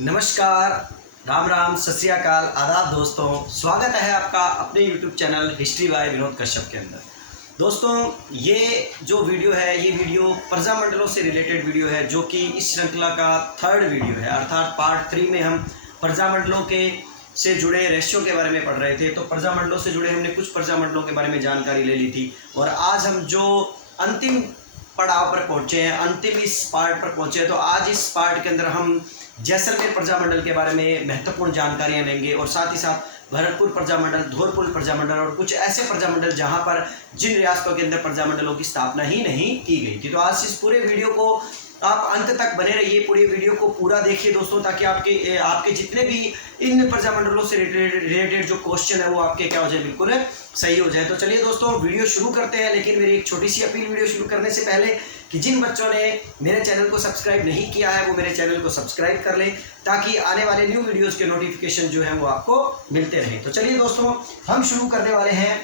नमस्कार, राम राम, सत श्री अकाल, आदाब दोस्तों। स्वागत है आपका अपने YouTube channel history by Vinod Kashyap के अंदर। दोस्तों, ये जो वीडियो है ये वीडियो प्रजामंडलों से रिलेटेड वीडियो है, जो कि इस श्रृंखला का थर्ड वीडियो है। अर्थात पार्ट 3 में हम प्रजामंडलों के से जुड़े रहस्यों के बारे में पढ़ रहे थे। तो प्रजामंडलों से जुड़े हमने कुछ प्रजामंडलों के बारे में जानकारी ले ली थी, और आज हम जो अंतिम पड़ाव पर पहुँचे हैं, अंतिम इस पार्ट पर पहुँचे हैं, तो आज इस पार्ट के अंदर हम जैसलमेर प्रजामंडल के बारे में महत्वपूर्ण जानकारियां लेंगे, और साथ ही साथ भरतपुर प्रजामंडल, धौलपुर प्रजामंडल और कुछ ऐसे प्रजामंडल जहां पर जिन रियासतों के अंदर प्रजामंडलों की स्थापना ही नहीं की गई थी। तो आज इस पूरे वीडियो को आप अंत तक बने रहिए, पूरी वीडियो को पूरा देखिए दोस्तों, ताकि आपके जितने भी इन प्रजामंडलों से रिलेटेड जो क्वेश्चन है वो आपके क्या हो जाए, बिल्कुल सही हो जाए। तो चलिए दोस्तों, वीडियो शुरू करते हैं। लेकिन मेरी एक छोटी सी अपील वीडियो शुरू करने से पहले कि जिन बच्चों ने मेरे चैनल को सब्सक्राइब नहीं किया है वो मेरे चैनल को सब्सक्राइब कर लें, ताकि आने वाले न्यू वीडियोस के नोटिफिकेशन जो है वो आपको मिलते रहें। तो चलिए दोस्तों, हम शुरू करने वाले हैं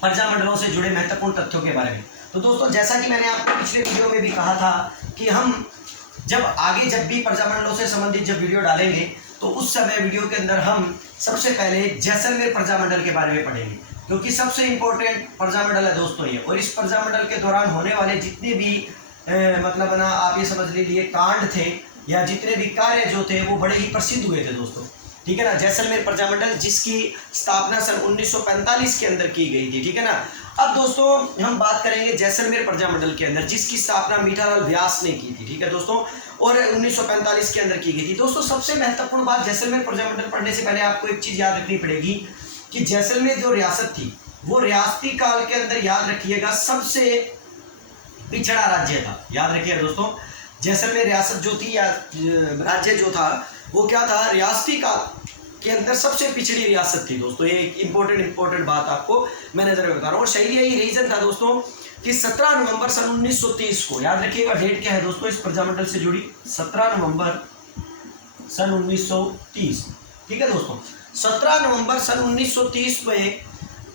प्रजामंडलों से जुड़े महत्वपूर्ण तथ्यों के बारे में। तो दोस्तों, जैसा कि मैंने आपको पिछले वीडियो में भी कहा था कि हम जब भी प्रजामंडलों से संबंधित जब वीडियो डालेंगे तो उस समय वीडियो के अंदर हम सबसे पहले जैसलमेर प्रजामंडल के बारे में पढ़ेंगे, क्योंकि सबसे इंपॉर्टेंट प्रजामंडल है दोस्तों ये। और इस प्रजामंडल के दौरान होने वाले जितने भी मतलब ना आप ये समझ लीजिए कांड थे या जितने भी कार्य जो थे वो बड़े ही प्रसिद्ध हुए थे दोस्तों, ठीक है ना। जैसलमेर प्रजामंडल जिसकी स्थापना सन 1945 के अंदर की गई थी, ठीक है ना। अब दोस्तों हम बात करेंगे जैसलमेर प्रजामंडल के अंदर जिसकी स्थापना मीठालाल व्यास ने की थी, ठीक है दोस्तों, और 1945 के अंदर की गई थी। दोस्तों, सबसे महत्वपूर्ण बात जैसलमेर प्रजामंडल पढ़ने से पहले आपको एक चीज याद रखनी पड़ेगी कि जैसलमेर जो रियासत थी वो रियासती काल के अंदर, याद रखिएगा, सबसे पिछड़ा राज्य था। याद रखिएगा दोस्तों, जैसलमेर रियासत जो थी या राज्य जो था वो क्या था, रियासती काल के अंदर सबसे पिछड़ी रियासत थी दोस्तों। ये इंपॉर्टेंट बात आपको मैं नजर में बता रहा हूँ। और शायद यही रीजन था दोस्तों कि 17 नवंबर सन 1930 को, याद रखिएगा डेट क्या है दोस्तों इस प्रजामंडल से जुड़ी, 17 नवंबर सन 1930, ठीक है दोस्तों। 17 नवंबर सन 1930 में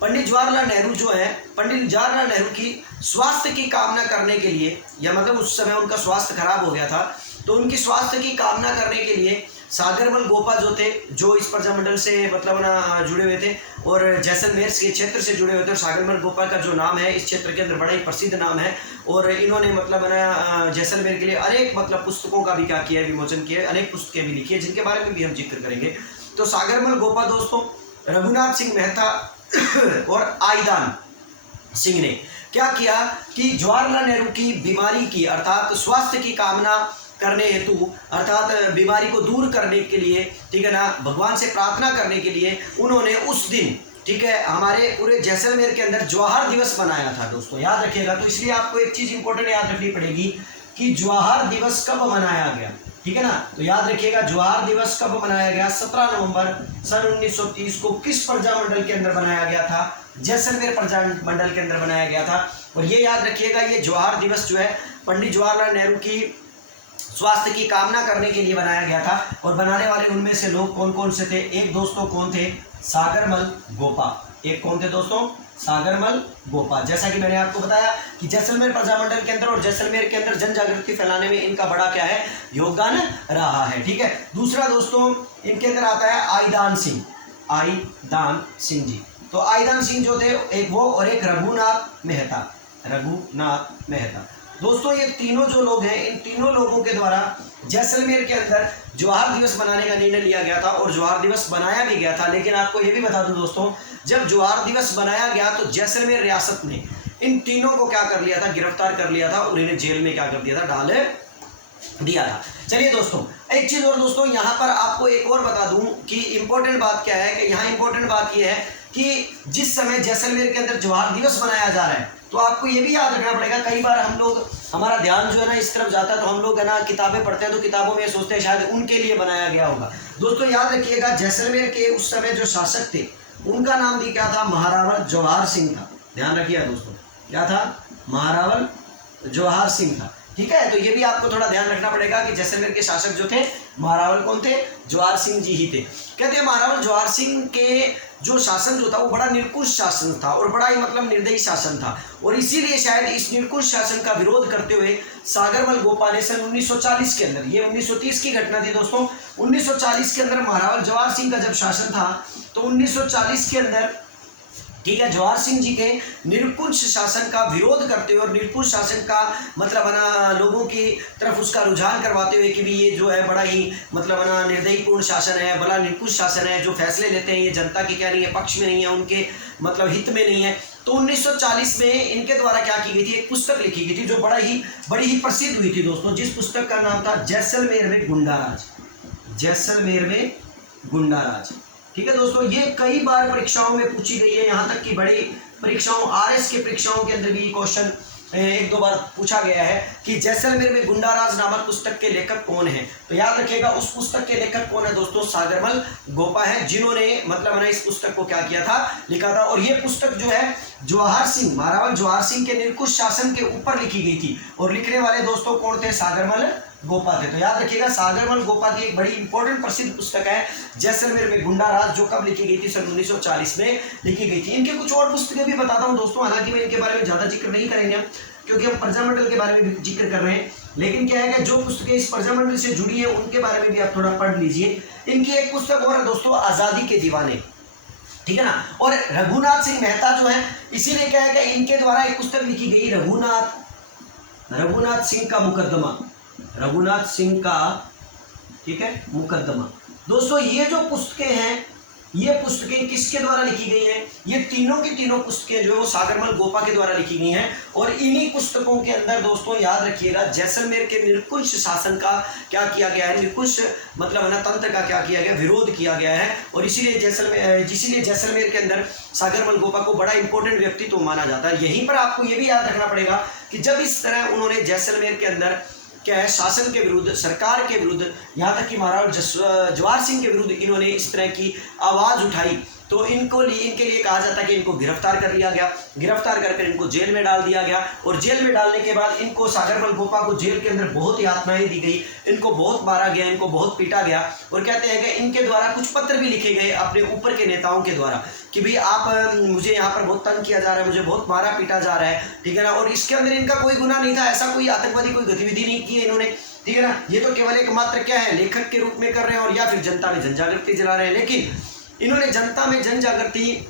पंडित जवाहरलाल नेहरू जो है, पंडित जवाहरलाल नेहरू की स्वास्थ्य की कामना करने के लिए, या मतलब उस समय उनका स्वास्थ्य खराब हो गया था, तो उनकी स्वास्थ्य की कामना करने के लिए सागरमल गोपा जो थे, जो इस प्रजामंडल से मतलब ना जुड़े हुए थे और जैसलमेर के क्षेत्र से जुड़े हुए थे, और सागरमल गोपा का जो नाम है इस क्षेत्र के अंदर बड़ा ही प्रसिद्ध नाम है, और इन्होंने मतलब ना जैसलमेर के लिए अनेक मतलब पुस्तकों का भी क्या किया है, विमोचन किया है, अनेक पुस्तकें भी लिखी है जिनके बारे में भी हम जिक्र करेंगे। तो सागरमल गोपा दोस्तों, रघुनाथ सिंह मेहता और आईदान सिंह ने क्या किया कि जवाहरलाल नेहरू की बीमारी की, अर्थात स्वास्थ्य की कामना करने हेतु, अर्थात बीमारी को दूर करने के लिए, ठीक है ना, भगवान से प्रार्थना करने के लिए उन्होंने उस दिन, ठीक है, हमारे पूरे जैसलमेर के अंदर जवाहर दिवस मनाया था दोस्तों। याद रखिएगा। तो इसलिए आपको एक चीज इंपॉर्टेंट याद रखनी पड़ेगी कि जवाहर दिवस कब मनाया गया, ठीक है ना। तो याद रखिएगा जवाहर दिवस कब मनाया गया, 17 नवंबर सन 1930 को किस प्रजामंडल के अंदर बनाया गया था, जैसलमेर प्रजामंडल के अंदर बनाया गया था। और ये याद रखिएगा, ये जवाहर दिवस जो है पंडित जवाहरलाल नेहरू की स्वास्थ्य की कामना करने के लिए बनाया गया था। और बनाने वाले उनमें से लोग कौन कौन से थे, एक दोस्तों कौन थे, सागरमल गोपा। एक कौन थे दोस्तों, सागरमल गोपा। जैसा कि मैंने आपको बताया कि जैसलमेर प्रजामंडल के अंदर और जैसलमेर के अंदर जन जागृति फैलाने में इनका बड़ा क्या है, योगदान रहा है, ठीक है। दूसरा दोस्तों इनके अंदर आता है आईदान सिंह, आईदान सिंह जी। तो आईदान सिंह जो थे एक वो, और एक रघुनाथ मेहता, रघुनाथ मेहता। दोस्तों, ये तीनों जो लोग हैं, इन तीनों लोगों के द्वारा जैसलमेर के अंदर जवाहर दिवस मनाने का निर्णय लिया गया था, और जवाहर दिवस बनाया भी गया था। लेकिन आपको ये भी बता दूं दोस्तों, जब जवाहर दिवस बनाया गया तो जैसलमेर रियासत ने इन तीनों को क्या कर लिया था, गिरफ्तार कर लिया था, और इन्हें जेल में क्या कर दिया था, डाल दिया था। चलिए दोस्तों, एक चीज और दोस्तों यहाँ पर आपको एक और बता दूं कि इंपॉर्टेंट बात क्या है, कि यहाँ इंपॉर्टेंट बात यह है कि जिस समय जैसलमेर के अंदर जवाहर दिवस मनाया जा रहा है, तो आपको ये भी याद रखना पड़ेगा, कई बार हम लोग, हमारा ध्यान जो है ना इस तरफ जाता है, तो हम लोग है ना किताबें पढ़ते हैं तो किताबों में सोचते हैं शायद उनके लिए बनाया गया होगा। दोस्तों याद रखिएगा, जैसलमेर के उस समय जो शासक थे उनका नाम भी क्या था, महारावल जवाहर सिंह था। ध्यान रखिएगा दोस्तों, क्या था, महारावल जवाहर सिंह था। ठीक है, तो ये भी आपको थोड़ा ध्यान रखना पड़ेगा कि जैसलमेर के शासक जो थे महारावल कौन थे, जवाहर सिंह जी ही थे। कहते हैं महारावल जवाहर सिंह के जो शासन जो था वो बड़ा निरंकुश शासन था और बड़ा ही मतलब निर्दयी शासन था, और इसीलिए शायद इस निरंकुश शासन का विरोध करते हुए सागरमल गोपा ने सन 1940 के अंदर, ये 1930 की घटना थी दोस्तों, 1940 के अंदर महारावल जवाहर सिंह का जब शासन था तो 1940 के अंदर, ठीक है, जवाहर सिंह जी के निरंकुश शासन का विरोध करते हुए और निरंकुश शासन का मतलब ना लोगों की तरफ उसका रुझान करवाते हुए कि भी ये जो है बड़ा ही मतलब ना निर्दयीपूर्ण शासन है, बड़ा निरंकुश शासन है, जो फैसले लेते हैं ये जनता के क्या नहीं है, पक्ष में नहीं है, उनके मतलब हित में नहीं है। तो 1940 में इनके द्वारा क्या की गई थी, एक पुस्तक लिखी गई थी जो बड़ी ही प्रसिद्ध हुई थी दोस्तों, जिस पुस्तक का नाम था जैसलमेर में गुंडाराज। जैसलमेर में गुंडाराज, ठीक है दोस्तों, ये कई बार परीक्षाओं में पूछी गई है, यहाँ तक कि बड़ी परीक्षाओं आरएस के परीक्षाओं के अंदर भी क्वेश्चन एक दो बार पूछा गया है कि जैसलमेर में गुंडाराज नामक पुस्तक के लेखक कौन है। तो याद रखिएगा उस पुस्तक के लेखक कौन है दोस्तों, सागरमल गोपा है, जिन्होंने मतलब ना इस पुस्तक को क्या किया था, लिखा था। और ये पुस्तक जो है जवाहर सिंह, महारावल जवाहर सिंह के निरंकुश शासन के ऊपर लिखी गई थी, और लिखने वाले दोस्तों कौन थे, सागरमल गोपा थे। तो याद रखिएगा सागरमल गोपा की एक बड़ी इंपॉर्टेंट प्रसिद्ध पुस्तक है जैसलमेर में गुंडाराज, जो कब लिखी गई थी, सन 1940 में लिखी गई थी। इनके कुछ और पुस्तकें भी बताता हूं दोस्तों, हालांकि मैं इनके बारे में ज्यादा जिक्र नहीं करेंगे क्योंकि हम प्रजामंडल के बारे में भी जिक्र कर रहे हैं, लेकिन क्या है कि जो पुस्तकें इस प्रजामंडल से जुड़ी है उनके बारे में भी आप थोड़ा पढ़ लीजिए। इनकी एक पुस्तक और है दोस्तों, आजादी के दीवाने, ठीक है ना। और रघुनाथ सिंह मेहता जो है, इसीलिए क्या है कि इनके द्वारा एक पुस्तक लिखी गई, रघुनाथ सिंह का मुकदमा, रघुनाथ सिंह का, ठीक है, मुकदमा। दोस्तों ये जो पुस्तकें हैं, ये पुस्तकें किसके द्वारा लिखी गई हैं, ये तीनों की तीनों पुस्तकें जो है वो सागरमल गोपा के द्वारा लिखी गई हैं। और इन्हीं पुस्तकों के अंदर दोस्तों याद रखिएगा जैसलमेर के निरंकुश शासन का क्या किया गया है, निरंकुश मतलब तंत्र का क्या किया गया, विरोध किया गया है। और इसीलिए जैसलमेर के अंदर सागरमल गोपा को बड़ा इंपॉर्टेंट व्यक्तित्व माना जाता है। यहीं पर आपको ये भी याद रखना पड़ेगा कि जब इस तरह उन्होंने जैसलमेर के अंदर क्या है, शासन के विरुद्ध, सरकार के विरुद्ध, यहाँ तक कि महाराज जवाहर सिंह के विरुद्ध इन्होंने इस तरह की आवाज़ उठाई, तो इनके लिए कहा जाता है कि इनको गिरफ्तार कर लिया गया, गिरफ्तार करके इनको जेल में डाल दिया गया। और जेल में डालने के बाद इनको सागरमल गोपा को जेल के अंदर बहुत यातनाएं दी गई, इनको बहुत मारा गया, इनको बहुत पीटा गया। और कहते हैं कि इनके द्वारा कुछ पत्र भी लिखे गए अपने ऊपर के नेताओं के द्वारा कि भाई आप मुझे यहाँ पर बहुत तंग किया जा रहा है, मुझे बहुत मारा पीटा जा रहा है, ठीक है ना। और इसके अंदर इनका कोई गुनाह नहीं था, ऐसा कोई आतंकवादी कोई गतिविधि नहीं की है इन्होंने, ठीक है ना। ये तो केवल एक मात्र क्या है, लेखक के रूप में कर रहे हैं और या फिर जनता में जनजागृति जला रहे हैं। लेकिन इन्होंने जनता में जनजागृति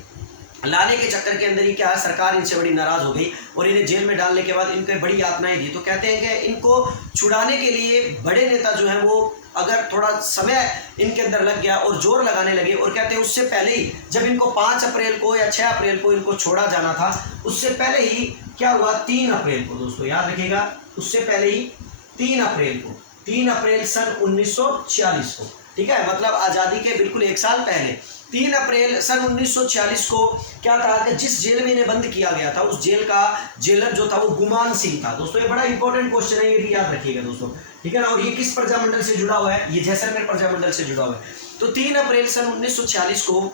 लाने के चक्कर के अंदर ही क्या है, सरकार इनसे बड़ी नाराज हो गई और इन्हें जेल में डालने के बाद इनको बड़ी यातनाएं दी। तो कहते हैं कि इनको छुड़ाने के लिए बड़े नेता जो हैं वो अगर थोड़ा समय इनके अंदर लग गया और जोर लगाने लगे, और कहते हैं उससे पहले ही जब इनको 5 अप्रैल को या 6 अप्रैल को इनको छोड़ा जाना था, उससे पहले ही क्या हुआ, 3 अप्रैल को, दोस्तों याद रखिएगा, उससे पहले ही 3 अप्रैल सन 1946 को, ठीक है, मतलब आज़ादी के बिल्कुल 1 साल पहले 3 अप्रैल सन 1946 को क्या था कि जिस जेल में इन्हें बंद किया गया था, उस जेल का जेलर जो था वो गुमान सिंह था। दोस्तों ये बड़ा इंपॉर्टेंट क्वेश्चन है, ये भी याद रखिएगा दोस्तों, ठीक है ना। और ये किस प्रजामंडल से जुड़ा हुआ है, ये जैसलमेर प्रजामंडल से जुड़ा हुआ है। तो 3 अप्रैल सन 1946 को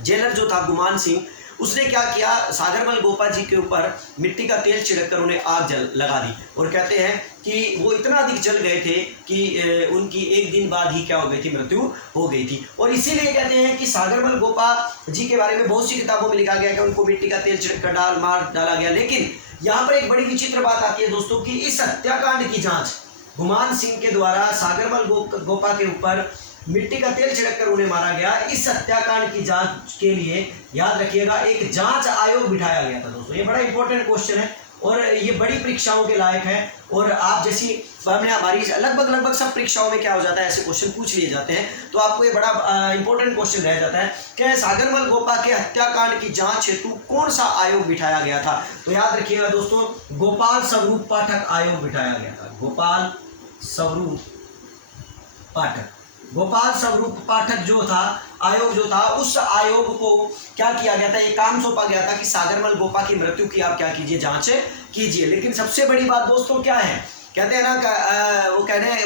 जेलर जो था गुमान सिंह, उसने क्या किया, सागरमल गोपा जी के ऊपर मिट्टी का तेल छिड़ककर उन्हें आग लगा दी। और कहते हैं कि वो इतना अधिक जल गए थे कि उनकी 1 दिन बाद ही क्या हो गई थी, मृत्यु हो गई थी। और इसीलिए कहते हैं कि सागरमल गोपा जी के बारे में बहुत सी किताबों में लिखा गया कि उनको मिट्टी का तेल छिड़ककर मार डाला गया। लेकिन यहाँ पर एक बड़ी विचित्र बात आती है दोस्तों कि इस हत्याकांड की जाँच गुमान सिंह के द्वारा सागरमल गोपा के ऊपर मिट्टी का तेल छिड़ककर उन्हें मारा गया, इस हत्याकांड की जांच के लिए याद रखिएगा एक जांच आयोग बिठाया गया था। दोस्तों ये बड़ा इंपॉर्टेंट क्वेश्चन है और ये बड़ी परीक्षाओं के लायक है। और आप जैसी हमने हमारी लगभग सब परीक्षाओं में क्या हो जाता है, ऐसे क्वेश्चन पूछ लिए जाते हैं, तो आपको ये बड़ा इंपॉर्टेंट क्वेश्चन रह जाता है कि सागरमल गोपा के हत्याकांड की जांच हेतु कौन सा आयोग बिठाया गया था। तो याद रखिएगा दोस्तों, गोपाल स्वरूप पाठक आयोग बिठाया गया था। गोपाल स्वरूप पाठक जो था आयोग जो था, उस आयोग को क्या किया गया था, एक काम सौंपा गया था कि सागरमल गोपा की मृत्यु की आप क्या कीजिए, जांच कीजिए। लेकिन सबसे बड़ी बात दोस्तों क्या है, कहते हैं ना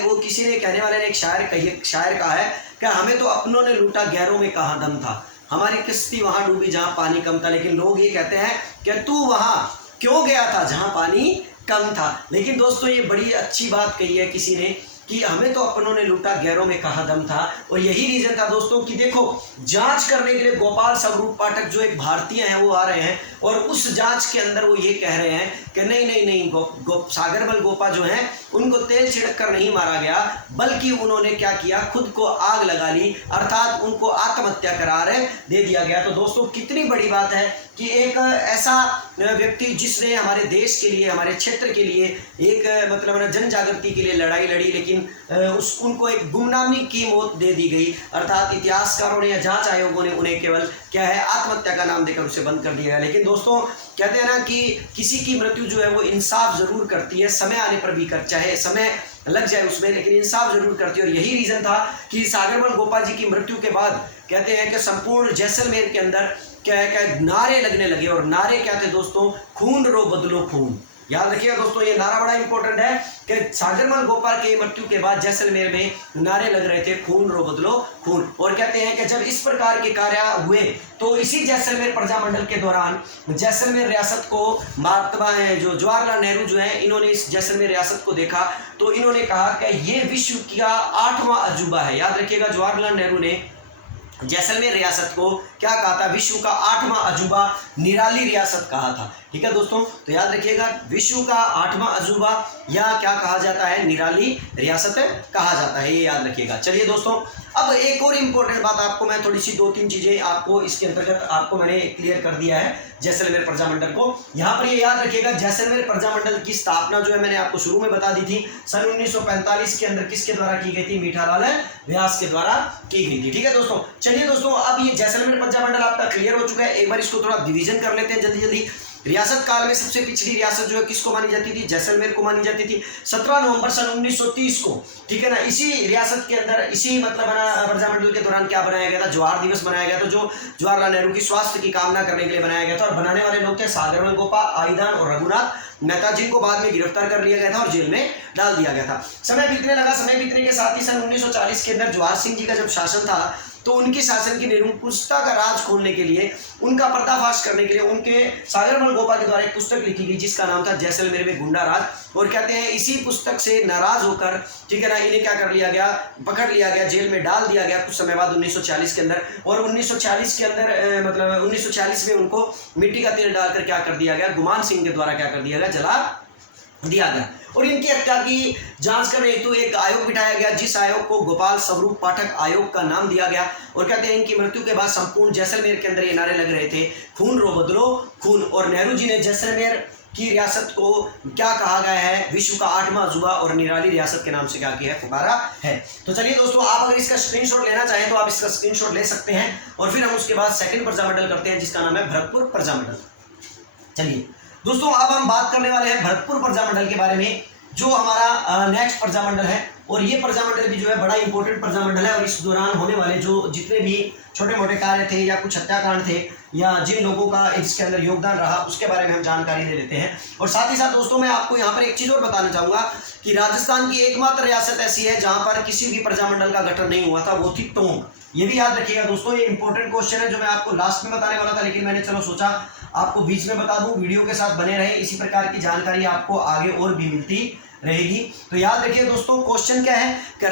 वो किसी ने कहने वाले ने एक शायर कहा है कि हमें तो अपनों ने लूटा, गैरों में कहाँ दम था, हमारी किश्ती वहां डूबी जहां पानी कम था। लेकिन लोग ये कहते हैं कि तू वहां क्यों गया था जहां पानी कम था। लेकिन दोस्तों ये बड़ी अच्छी बात कही है किसी ने कि हमें तो अपनों ने लूटा, गैरों में कहाँ दम था। और यही रीजन था दोस्तों कि देखो, जांच करने के लिए गोपाल स्वरूप पाठक जो एक भारतीय हैं वो आ रहे हैं और उस जांच के अंदर वो ये कह रहे हैं कि नहीं नहीं नहीं, सागरमल गोपा जो हैं उनको तेल छिड़क कर नहीं मारा गया, बल्कि उन्होंने क्या किया, खुद को आग लगा ली, अर्थात उनको आत्महत्या करार दे दिया गया। तो दोस्तों कितनी बड़ी बात है कि एक ऐसा व्यक्ति जिसने हमारे देश के लिए, हमारे क्षेत्र के लिए एक मतलब ना जन जागृति के लिए लड़ाई लड़ी, लेकिन उनको एक गुमनामी की मौत दे दी गई, अर्थात इतिहासकारों ने या जांच आयोगों ने उन्हें केवल क्या है, आत्महत्या का नाम देकर उसे बंद कर दिया है। लेकिन दोस्तों कहते हैं ना कि किसी की मृत्यु जो है वो इंसाफ जरूर करती है, समय आने पर भी कर, चाहे समय लग जाए उसमें, लेकिन इंसाफ जरूर करती है। और यही रीजन था कि सागरमल गोपा जी की मृत्यु के बाद कहते हैं कि संपूर्ण जैसलमेर के अंदर क्या नारे लगने लगे। और नारे क्या थे दोस्तों, खून रो बदलो खून। याद रखिएगा दोस्तों, ये नारा बड़ा इंपॉर्टेंट है कि सागरमल गोपा के मृत्यु के बाद जैसलमेर में नारे लग रहे थे, खून रो बदलो खून। और कहते हैं कि जब इस प्रकार के कार्य हुए तो इसी जैसलमेर प्रजामंडल के दौरान जैसलमेर रियासत को महात्मा जो जवाहरलाल नेहरू जो है, इन्होंने इस जैसलमेर रियासत को देखा तो इन्होंने कहा कि ये विश्व का 8वां अजूबा है। याद रखिएगा, जवाहरलाल नेहरू ने जैसलमेर रियासत को क्या कहा था, विश्व का 8वां अजूबा, निराली रियासत कहा था। ठीक है दोस्तों, तो याद रखिएगा, विश्व का 8वां अजूबा या क्या कहा जाता है, निराली रियासत कहा जाता है, ये याद रखिएगा। चलिए दोस्तों, अब एक और इम्पोर्टेंट बात आपको मैं थोड़ी सी 2-3 चीजें आपको इसके अंतर्गत आपको मैंने क्लियर कर दिया है जैसलमेर प्रजामंडल को। यहाँ पर ये याद रखिएगा, जैसलमेर प्रजामंडल की स्थापना जो है मैंने आपको शुरू में बता दी थी, सन 1945 के अंदर किसके द्वारा की गई थी, मीठालाल व्यास के द्वारा की गई थी। ठीक है दोस्तों, चलिए दोस्तों, अब ये जैसलमेर प्रजामंडल आपका क्लियर हो चुका है। एक बार इसको थोड़ा डिवीजन कर लेते हैं जल्दी जल्दी। रियासत काल में सबसे पिछड़ी रियासत जो है किसको मानी जाती थी, जैसलमेर को मानी जाती थी। 17 नवंबर सन 1930 को, ठीक है ना, इसी रियासत के अंदर, इसी मतलब प्रजामंडल के दौरान क्या बनाया गया था, जवाहर दिवस बनाया गया था, जो जवाहरलाल नेहरू की स्वास्थ्य की कामना करने के लिए बनाया गया था। और बनाने वाले लोग थे सागरमल गोपा, आईदान और रघुनाथ मेहता, जिनको बाद में गिरफ्तार कर लिया गया था और जेल में डाल दिया गया था। समय बीतने लगा, समय बीतने के साथ ही सन 1940 के अंदर जवाहर सिंह जी का जब शासन था तो उनके शासन की निरंकुशता का राज खोलने के लिए, उनका पर्दाफाश करने के लिए उनके सागरमल गोपा के द्वारा एक पुस्तक लिखी गई जिसका नाम था जैसलमेर में गुंडा राज। और कहते हैं इसी पुस्तक से नाराज होकर, ठीक है ना, इन्हें क्या कर लिया गया, पकड़ लिया गया, जेल में डाल दिया गया कुछ समय बाद 1940 के अंदर। और 1940 के अंदर मतलब 1940 में उनको मिट्टी का तेल डालकर क्या कर दिया गया, गुमान सिंह के द्वारा क्या कर दिया गया, जला दिया गया। और इनकी हत्या की जांच करने हेतु एक आयोग बिठाया गया, जिस आयोग को गोपाल स्वरूप पाठक आयोग का नाम दिया गया। और कहते हैं इनकी मृत्यु के बाद संपूर्ण जैसलमेर के अंदर ये नारे लग रहे थे, खून रो बदलो खून। और नेहरू जी ने जैसलमेर की रियासत को क्या कहा गया है, विश्व का 8वां अजूबा और निराली रियासत के नाम से क्या किया है, पुकारा है। तो चलिए दोस्तों, आप अगर इसका स्क्रीनशॉट लेना चाहें तो आप इसका स्क्रीनशॉट ले सकते हैं। और फिर हम उसके बाद सेकंड प्रजामंडल करते हैं जिसका नाम है भरतपुर प्रजामंडल। चलिए दोस्तों, अब हम बात करने वाले हैं भरतपुर प्रजामंडल के बारे में, जो हमारा नेक्स्ट प्रजामंडल है। और ये प्रजामंडल भी जो है बड़ा इंपॉर्टेंट प्रजामंडल है। और इस दौरान होने वाले जो जितने भी छोटे मोटे कार्य थे या कुछ हत्याकांड थे या जिन लोगों का इसके अंदर योगदान रहा, उसके बारे में हम जानकारी ले लेते हैं। और साथ ही साथ दोस्तों, मैं आपको यहाँ पर एक चीज़ और बताना चाहूँगा कि राजस्थान की एकमात्र रियासत ऐसी है जहाँ पर किसी भी प्रजामंडल का गठन नहीं हुआ था, वो थी टोंक। ये भी याद रखिएगा दोस्तों, ये इंपॉर्टेंट क्वेश्चन है जो मैं आपको लास्ट में बताने वाला था, लेकिन मैंने चलो सोचा आपको बीच में बता दूं। वीडियो के साथ बने रहे, इसी प्रकार की जानकारी आपको आगे और भी मिलती रहेगी। तो याद रखिए दोस्तों, क्वेश्चन क्या है कि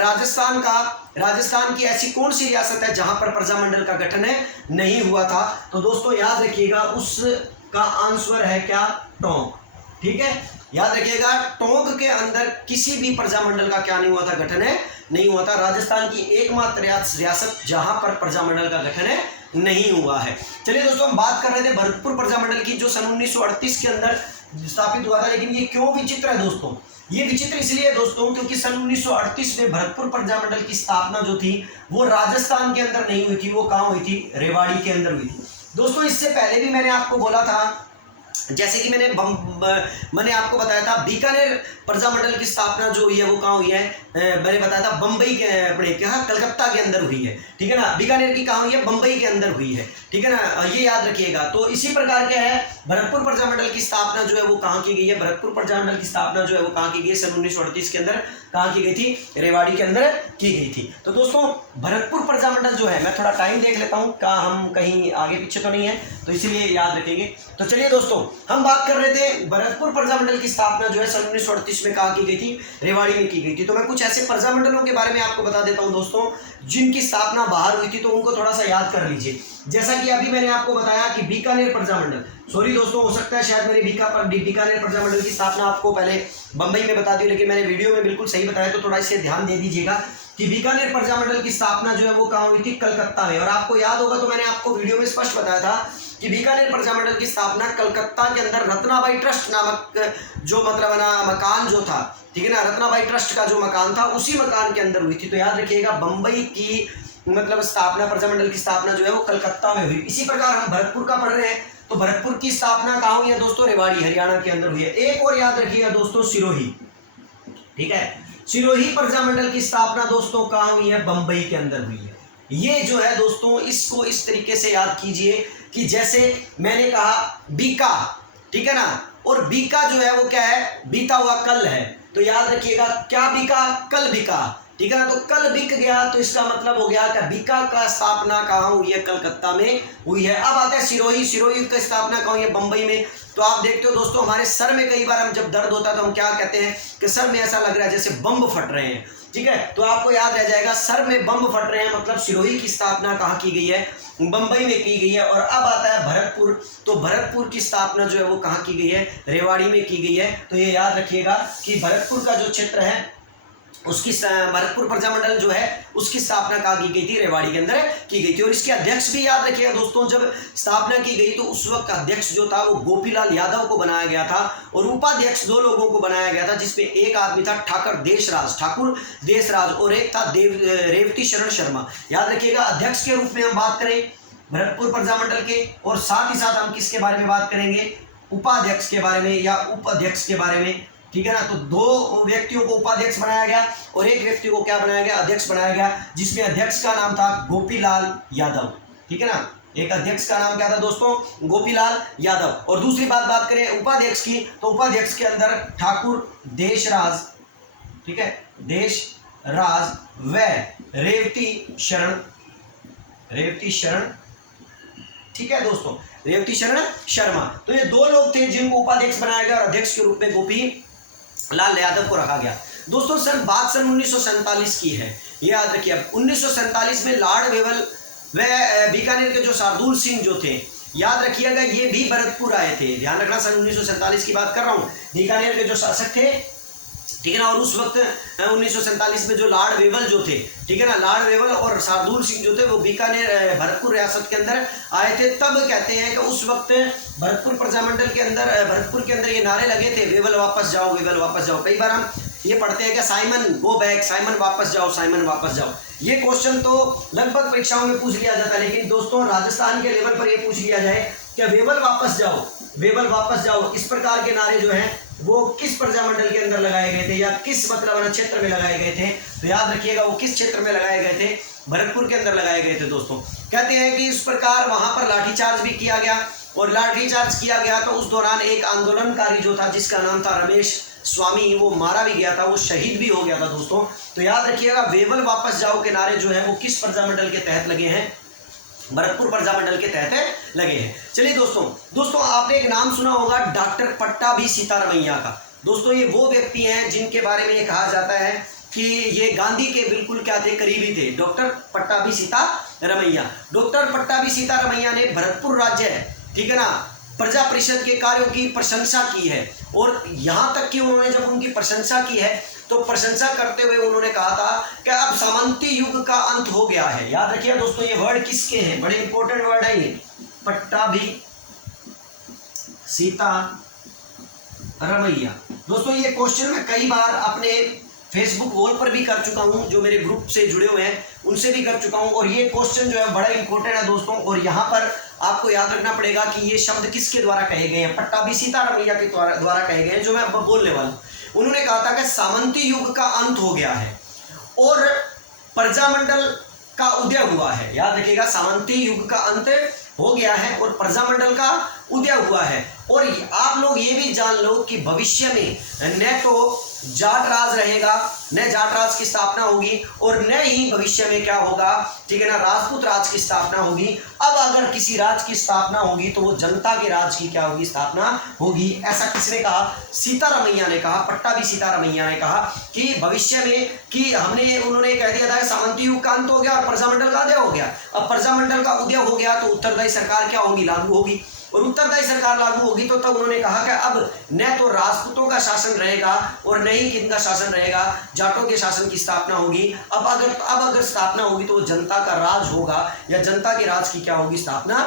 राजस्थान की ऐसी कौन सी रियासत है जहां पर प्रजामंडल का गठन नहीं हुआ था। तो दोस्तों याद रखिएगा, उसका आंसर है क्या, टोंक। ठीक है, याद रखिएगा, टोंक के अंदर किसी भी प्रजामंडल का क्या नहीं हुआ था, गठन नहीं हुआ था। राजस्थान की एकमात्र रियासत जहां पर प्रजामंडल का गठन नहीं हुआ है। चलिए दोस्तों, हम बात कर रहे थे भरतपुर प्रजामंडल की, जो सन 1938 के अंदर स्थापित हुआ था। लेकिन ये क्यों विचित्र है दोस्तों, ये विचित्र इसलिए है दोस्तों क्योंकि सन 1938 में भरतपुर प्रजामंडल की स्थापना जो थी वो राजस्थान के अंदर नहीं हुई थी, वो कहाँ हुई थी, रेवाड़ी के अंदर हुई थी। दोस्तों इससे पहले भी मैंने आपको बोला था, जैसे कि मैंने आपको बताया था, बीकानेर प्रजामंडल की स्थापना जो हुई है वो कहाँ हुई है, मैंने बताया था बम्बई के अपने क्या कलकत्ता के अंदर हुई है। ठीक है ना, बीकानेर की कहाँ हुई है, बम्बई के अंदर हुई है। ठीक है ना, ये याद रखिएगा। तो इसी प्रकार क्या है, भरतपुर प्रजामंडल की स्थापना जो है वो कहाँ की गई है, भरतपुर प्रजामंडल की स्थापना जो है वो कहाँ की गई है, सन 1938 के अंदर कहाँ की गई थी, रेवाड़ी के अंदर की गई थी। तो दोस्तों भरतपुर प्रजामंडल जो है, मैं थोड़ा टाइम देख लेता हूँ क्या हम कहीं आगे पीछे तो नहीं है, तो इसीलिए याद रखेंगे। तो चलिए दोस्तों, हम बात कर रहे थे भरतपुर प्रजामंडल की स्थापना जो है सन 1938 में कहाँ की गई थी, रेवाड़ी में की गई थी। तो मैं कुछ ऐसे प्रजामंडलों के बारे में आपको बता देता हूँ दोस्तों जिनकी स्थापना बाहर हुई थी, तो उनको थोड़ा सा याद कर लीजिए। जैसा कि अभी मैंने आपको बताया कि बीकानेर प्रजामंडल, सॉरी दोस्तों, हो सकता है शायद मैंने बीकानेर प्रजामंडल की स्थापना आपको पहले बंबई में बता दी, लेकिन मैंने वीडियो में बिल्कुल सही बताया, तो थोड़ा इसे ध्यान दे दीजिएगा कि बीकानेर प्रजामंडल की स्थापना जो है वो कहाँ हुई थी, कलकत्ता में। और आपको याद होगा तो मैंने आपको वीडियो में स्पष्ट बताया था कि बीकानेर प्रजामंडल की स्थापना कलकत्ता के अंदर रत्नाबाई ट्रस्ट नामक जो मतलब ना मकान जो था, ठीक है ना, रत्नाबाई ट्रस्ट का जो मकान था उसी मकान के अंदर हुई थी। तो याद रखिएगा बंबई की मतलब स्थापना, प्रजामंडल की स्थापना जो है वो कलकत्ता में हुई। इसी प्रकार हम भरतपुर का पढ़ रहे हैं, तो भरतपुर की स्थापना कहाँ हुई है दोस्तों, रेवाड़ी हरियाणा के अंदर हुई है। एक और याद रखिएगा दोस्तों, सिरोही, ठीक है, सिरोही प्रजामंडल की स्थापना दोस्तों कहाँ हुई है, बंबई के अंदर हुई है। ये जो है दोस्तों, इसको इस तरीके से याद कीजिए कि जैसे मैंने कहा बीका, ठीक है ना, और बीका जो है वो क्या है, बीता हुआ कल है। तो याद रखिएगा क्या बीका, कल बीका, ठीक है ना। तो कल बिक गया, तो इसका मतलब हो गया कि बीका का स्थापना कहाँ हुई है, कलकत्ता में हुई है। अब आता है सिरोही, सिरोही की स्थापना कहाँ हुई है, बंबई में। तो आप देखते हो दोस्तों, हमारे सर में कई बार हम जब दर्द होता है तो हम क्या कहते हैं कि सर में ऐसा लग रहा है जैसे बम फट रहे हैं, ठीक है। तो आपको याद रह जाएगा सर में बम फट रहे हैं, मतलब सिरोही की स्थापना कहाँ की गई है, बंबई में की गई है। और अब आता है भरतपुर, तो भरतपुर की स्थापना जो है वो कहाँ की गई है, रेवाड़ी में की गई है। तो ये याद रखिएगा कि भरतपुर का जो क्षेत्र है उसकी, भरतपुर प्रजामंडल जो है उसकी स्थापना कहाँ की गई थी, रेवाड़ी के अंदर की गई थी। और इसके अध्यक्ष भी याद रखिएगा दोस्तों, जब स्थापना की गई तो उस वक्त अध्यक्ष जो था वो गोपीलाल यादव को बनाया गया था, और उपाध्यक्ष दो लोगों को बनाया गया था, जिसमें एक आदमी था ठाकुर देशराज और एक था रेवती शरण शर्मा। याद रखिएगा, अध्यक्ष के रूप में हम बात करें भरतपुर प्रजामंडल के, और साथ ही साथ हम किसके बारे में बात करेंगे, उपाध्यक्ष के बारे में या उपाध्यक्ष के बारे में, ठीक है ना। तो दो व्यक्तियों को उपाध्यक्ष बनाया गया और एक व्यक्ति को क्या बनाया गया, अध्यक्ष बनाया गया, जिसमें अध्यक्ष का नाम था गोपीलाल यादव, ठीक है ना। एक अध्यक्ष का नाम क्या था दोस्तों, गोपीलाल यादव। और दूसरी बात करें उपाध्यक्ष की, तो उपाध्यक्ष के अंदर ठाकुर देशराज, ठीक है, देशराज व रेवती शरण, ठीक है दोस्तों, रेवती शरण शर्मा। तो ये दो लोग थे जिनको उपाध्यक्ष बनाया गया और अध्यक्ष के रूप में गोपी लाल यादव को रखा गया। दोस्तों बात सन 1947 की है, ये याद रखिए। अब 1947 में लॉर्ड वेवल व बीकानेर के जो शार्दुल सिंह जो थे, याद रखिएगा ये भी भरतपुर आए थे। ध्यान रखना, सन 1947 की बात कर रहा हूँ। बीकानेर के जो शासक थे, ठीक है ना, और उस वक्त 1947 में जो लॉर्ड वेवल जो थे, ठीक है ना, लॉर्ड वेवल और शार्दुल सिंह जो थे वो बीकानेर भरतपुर रियासत के अंदर आए थे। तब कहते हैं कि उस वक्त भरतपुर प्रजामंडल के अंदर, भरतपुर के अंदर ये नारे लगे थे, वेवल वापस जाओ, वेवल वापस जाओ। कई बार हम ये पढ़ते हैं कि साइमन गो बैक, साइमन वापस जाओ, साइमन वापस जाओ। ये क्वेश्चन तो लगभग परीक्षाओं में पूछ लिया जाता है, लेकिन दोस्तों राजस्थान के लेवल पर ये पूछ लिया जाए कि वेवल वापस जाओ, वेवल वापस जाओ, इस प्रकार के नारे जो हैं वो किस प्रजामंडल के अंदर लगाए गए थे या किस मतलब क्षेत्र में लगाए गए थे। तो याद रखिएगा वो किस क्षेत्र में लगाए गए थे, भरतपुर के अंदर लगाए गए थे दोस्तों। कहते हैं कि इस प्रकार वहां पर लाठीचार्ज भी किया गया, और लाठीचार्ज किया गया तो उस दौरान एक आंदोलनकारी जो था जिसका नाम था रमेश स्वामी, वो मारा भी गया था, वो शहीद भी हो गया था दोस्तों। तो याद रखिएगा वेवल वापस जाओ के नारे जो है वो किस प्रजामंडल के तहत लगे हैं, भरतपुर प्रजामंडल के तहत लगे हैं। चलिए दोस्तों आपने एक नाम सुना होगा डॉक्टर पट्टाभी सीतारमैया का। दोस्तों ये वो व्यक्ति हैं जिनके बारे में ये कहा जाता है कि ये गांधी के बिल्कुल क्या थे, करीबी थे, डॉक्टर पट्टाभी सीतारमैया। डॉक्टर पट्टाभी सीतारमैया ने भरतपुर राज्य, ठीक है ना, प्रजा परिषद के कार्यों की प्रशंसा की है, और यहाँ तक कि उन्होंने जब उनकी प्रशंसा की है तो प्रशंसा करते हुए उन्होंने कहा था कि अब सामंती युग का अंत हो गया है। याद रखिए दोस्तों ये वर्ड किसके हैं, बड़े इंपॉर्टेंट वर्ड है ये, पट्टाभी सीतारमैया। दोस्तों ये क्वेश्चन मैं कई बार अपने फेसबुक वॉल पर भी कर चुका हूं, जो मेरे ग्रुप से जुड़े हुए हैं उनसे भी कर चुका हूं, और ये क्वेश्चन जो है बड़ा इंपॉर्टेंट है दोस्तों। और यहाँ पर आपको याद रखना पड़ेगा कि ये शब्द किसके द्वारा कहे गए हैं, पट्टाभी सीतारमैया के द्वारा कहे गए हैं, जो मैं अब बोलने वाला हूँ। उन्होंने कहा था कि सामंती युग का अंत हो गया है और प्रजामंडल का उदय हुआ है। याद रखिएगा सामंती युग का अंत हो गया है और प्रजामंडल का उदय हुआ है। और आप लोग ये भी जान लो कि भविष्य में न तो जाट राज रहेगा, न जाट राज की स्थापना होगी और न ही भविष्य में क्या होगा, ठीक है ना, राजपूत राज की स्थापना होगी। अब अगर किसी राज की स्थापना होगी तो वो जनता के राज की क्या होगी, स्थापना होगी। ऐसा किसने कहा, सीतारामैया ने कहा, पट्टाभी सीतारामैया ने कहा कि भविष्य में कि उन्होंने कह दिया था सामंती युग का अंत हो गया और प्रजामंडल का उदय हो गया। अब प्रजामंडल का उदय हो गया तो उत्तरदायी सरकार क्या होगी, लागू होगी, और उत्तरदायी सरकार लागू होगी तो तब उन्होंने कहा कि अब न तो राजपूतों का शासन रहेगा और न ही किनका शासन रहेगा, जाटों के शासन की स्थापना होगी। अब अगर स्थापना होगी तो जनता का राज होगा या जनता के राज की क्या होगी, स्थापना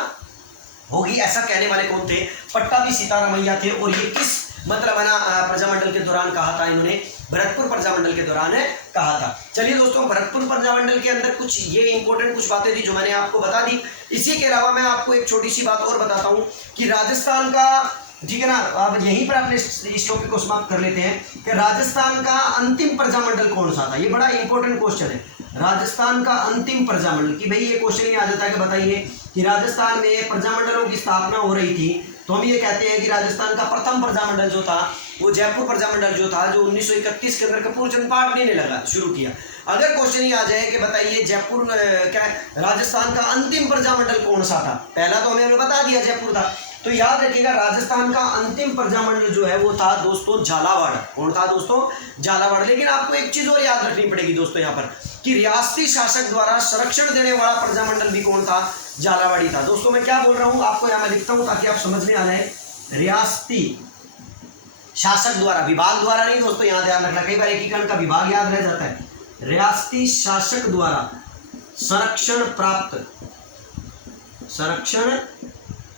होगी। ऐसा कहने वाले कौन थे, पट्टाभी सीतारामैया थे। और ये किस मतलब है ना प्रजामंडल के दौरान कहा था इन्होंने, भरतपुर प्रजामंडल के दौरान कहा था। चलिए दोस्तों, भरतपुर प्रजामंडल के अंदर कुछ ये इंपॉर्टेंट कुछ बातें थी जो मैंने आपको बता दी। इसी के अलावा मैं आपको एक छोटी सी बात और बताता हूँ कि राजस्थान का, ठीक है ना, अब यहीं पर अपने इस टॉपिक को समाप्त कर लेते हैं कि राजस्थान का अंतिम प्रजामंडल कौन सा था। ये बड़ा इंपॉर्टेंट क्वेश्चन है, राजस्थान का अंतिम प्रजामंडल। कि भाई ये क्वेश्चन ही आ जाता है कि बताइए कि राजस्थान में प्रजामंडलों की स्थापना हो रही थी तो हम ये कहते हैं कि राजस्थान का प्रथम प्रजामंडल जो था वो जयपुर प्रजामंडल जो था, जो 1931 के अंदर कपूरचंद पाटनी ने लगा शुरू किया। अगर क्वेश्चन ही आ जाए कि बताइए जयपुर क्या राजस्थान का अंतिम प्रजामंडल कौन सा था, पहला तो हमें बता दिया जयपुर था, तो याद रखिएगा राजस्थान का अंतिम प्रजामंडल जो है वो था दोस्तों झालावाड़। कौन था दोस्तों, झालावाड़। लेकिन आपको एक चीज और याद रखनी पड़ेगी दोस्तों यहाँ पर कि रियासती शासक द्वारा संरक्षण देने वाला प्रजामंडल भी कौन था, झालावाड़ी था। दोस्तों मैं क्या बोल रहा हूँ आपको यहाँ मैं लिखता हूँ ताकि आप समझ में आ जाए, रियासती शासक द्वारा, विभाग द्वारा नहीं दोस्तों, यहाँ ध्यान रखना, कई बार एकीकरण का विभाग याद रह जाता है। रियासती शासक द्वारा संरक्षण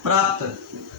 प्राप्त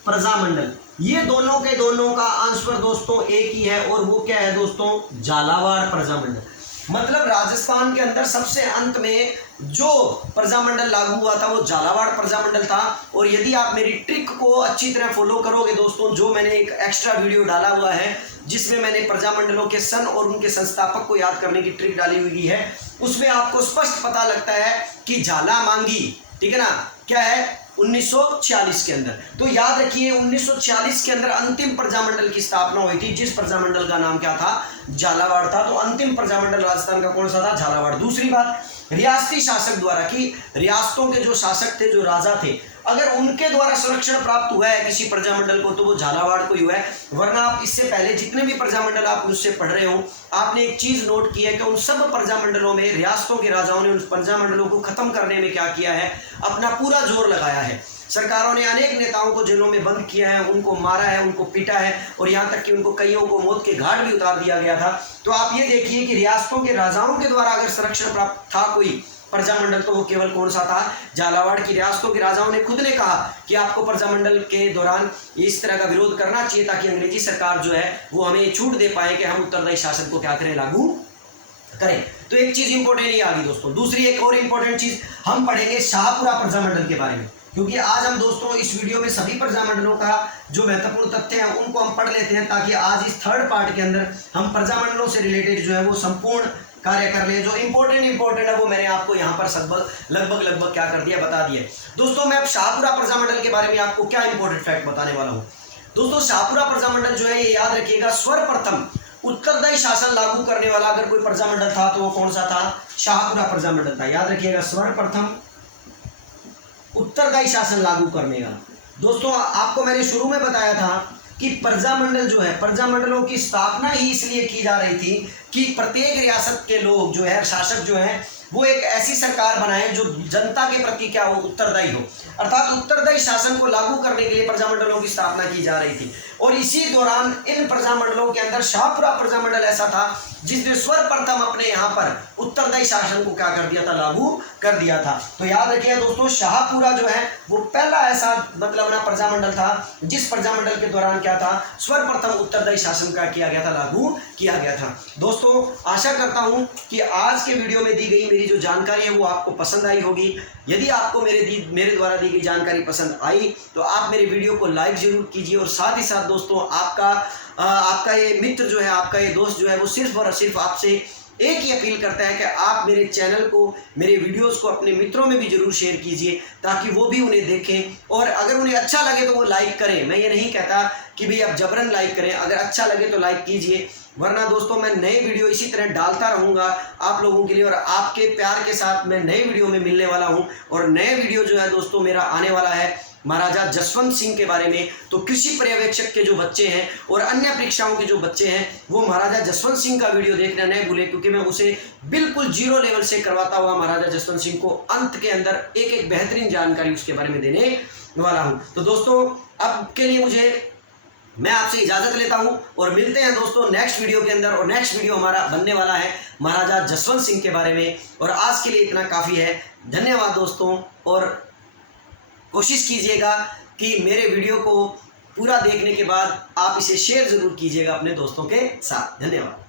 प्रजामंडल, ये दोनों के दोनों का आंसर दोस्तों एक ही है और वो क्या है दोस्तों, झालावाड़ प्रजामंडल। मतलब राजस्थान के अंदर सबसे अंत में जो प्रजामंडल लागू हुआ था वो झालावाड़ प्रजामंडल था। और यदि आप मेरी ट्रिक को अच्छी तरह फॉलो करोगे दोस्तों, जो मैंने एक एक्स्ट्रा वीडियो डाला हुआ है जिसमें मैंने प्रजामंडलों के सन और उनके संस्थापक को याद करने की ट्रिक डाली हुई है, उसमें आपको स्पष्ट पता लगता है कि झाला मांगी, ठीक है ना, क्या है 1946 के अंदर। तो याद रखिए 1946 के अंदर अंतिम प्रजामंडल की स्थापना हुई थी, जिस प्रजामंडल का नाम क्या था, झालावाड़ था। तो अंतिम प्रजामंडल राजस्थान का कौन सा था, झालावाड़। दूसरी बात, रियासती शासक द्वारा, कि रियासतों के जो शासक थे, जो राजा थे, अगर उनके द्वारा संरक्षण प्राप्त हुआ है किसी प्रजामंडल को तो वो झालावाड़ को ही हुआ है। वरना आप इससे पहले जितने भी प्रजामंडल आप मुझसे पढ़ रहे हो, आपने एक चीज नोट की है कि उन सब प्रजामंडलों में रियासतों के राजाओं ने उन प्रजामंडलों को खत्म करने में क्या किया है, अपना पूरा जोर लगाया है। सरकारों ने अनेक नेताओं को जेलों में बंद किया है, उनको मारा है, उनको पीटा है और यहाँ तक कि उनको कईयों को मौत के घाट भी उतार दिया गया था। तो आप ये देखिए कि रियासतों के राजाओं के द्वारा अगर संरक्षण प्राप्त था कोई प्रजामंडल तो वो केवल कौन सा था, झालावाड़ की। रियासतों के राजाओं ने खुद ने कहा कि आपको प्रजामंडल के दौरान इस तरह का विरोध करना चाहिए ताकि अंग्रेजी सरकार जो है वो हमें छूट दे पाए कि हम उत्तरदायी शासन को क्या करें, लागू करें। तो एक चीज इंपॉर्टेंट ये आ गई दोस्तों। दूसरी एक और इंपॉर्टेंट चीज हम पढ़ेंगे शाहपुरा प्रजामंडल के बारे में, क्योंकि आज हम दोस्तों इस वीडियो में सभी प्रजामंडलों का जो महत्वपूर्ण तथ्य है उनको हम पढ़ लेते हैं, ताकि आज इस थर्ड पार्ट के अंदर हम प्रजामंडलों से रिलेटेड जो है वो संपूर्ण कार्य कर ले। जो इंपॉर्टेंट है वो मैंने आपको यहाँ पर लगभग क्या कर दिया, बता दिया। दोस्तों मैं अब शाहपुरा प्रजामंडल के बारे में आपको क्या इंपॉर्टेंट फैक्ट बताने वाला हूँ। दोस्तों शाहपुरा प्रजामंडल जो है ये याद रखिएगा सर्वप्रथम उत्तरदायी शासन लागू करने वाला अगर कोई प्रजामंडल था तो वो कौन सा था, शाहपुरा प्रजामंडल था। याद रखिएगा सर्वप्रथम उत्तरदायी शासन लागू करने का। दोस्तों आपको मैंने शुरू में बताया था कि प्रजामंडल जो है, प्रजामंडलों की स्थापना ही इसलिए की जा रही थी कि प्रत्येक रियासत के लोग जो है, शासक जो है, वो एक ऐसी सरकार बनाए जो जनता के प्रति क्या हो, उत्तरदायी हो। अर्थात उत्तरदायी शासन को लागू करने के लिए प्रजामंडलों की स्थापना की जा रही थी। और इसी दौरान इन प्रजामंडलों के अंदर शाहपुरा प्रजामंडल ऐसा था जिसने सर्वप्रथम अपने यहाँ पर उत्तरदायी शासन को क्या कर दिया था, लागू कर दिया था। तो याद रखिए दोस्तों शाहपुरा जो है वो पहला ऐसा मतलब ना प्रजामंडल था जिस प्रजामंडल के दौरान क्या था, सर्वप्रथम उत्तरदायी शासन का किया गया था, लागू किया गया था। दोस्तों आशा करता हूँ कि आज के वीडियो में दी गई मेरी जो जानकारी है वो आपको पसंद आई होगी। यदि आपको मेरे द्वारा दी गई जानकारी पसंद आई तो आप मेरे वीडियो को लाइक जरूर कीजिए। और साथ ही साथ दोस्तों आपका ये मित्र जो है, आपका ये दोस्त जो है वो सिर्फ और सिर्फ आपसे एक ही अपील करता है कि आप मेरे चैनल को, मेरे वीडियोस को अपने मित्रों में भी जरूर शेयर कीजिए ताकि वो भी उन्हें देखें और अगर उन्हें अच्छा लगे तो वो लाइक करें। मैं ये नहीं कहता कि भाई आप जबरन लाइक करें, अगर अच्छा लगे तो लाइक कीजिए, वरना दोस्तों मैं नए वीडियो इसी तरह डालता रहूँगा आप लोगों के लिए, और आपके प्यार के साथ मैं नए वीडियो में मिलने वाला हूँ। और नए वीडियो जो है दोस्तों मेरा आने वाला है महाराजा जसवंत सिंह के बारे में। तो कृषि पर्यवेक्षक के जो बच्चे हैं और अन्य परीक्षाओं के जो बच्चे हैं वो महाराजा जसवंत सिंह का वीडियो देखना नहीं भूले, क्योंकि मैं उसे बिल्कुल जीरो लेवल से करवाता हुआ महाराजा जसवंत सिंह को अंत के अंदर एक एक बेहतरीन जानकारी उसके बारे में देने वाला हूँ। तो दोस्तों अब के लिए मैं आपसे इजाजत लेता हूं और मिलते हैं दोस्तों नेक्स्ट वीडियो के अंदर। और नेक्स्ट वीडियो हमारा बनने वाला है महाराजा जसवंत सिंह के बारे में। और आज के लिए इतना काफ़ी है। धन्यवाद दोस्तों, और कोशिश कीजिएगा कि मेरे वीडियो को पूरा देखने के बाद आप इसे शेयर ज़रूर कीजिएगा अपने दोस्तों के साथ। धन्यवाद।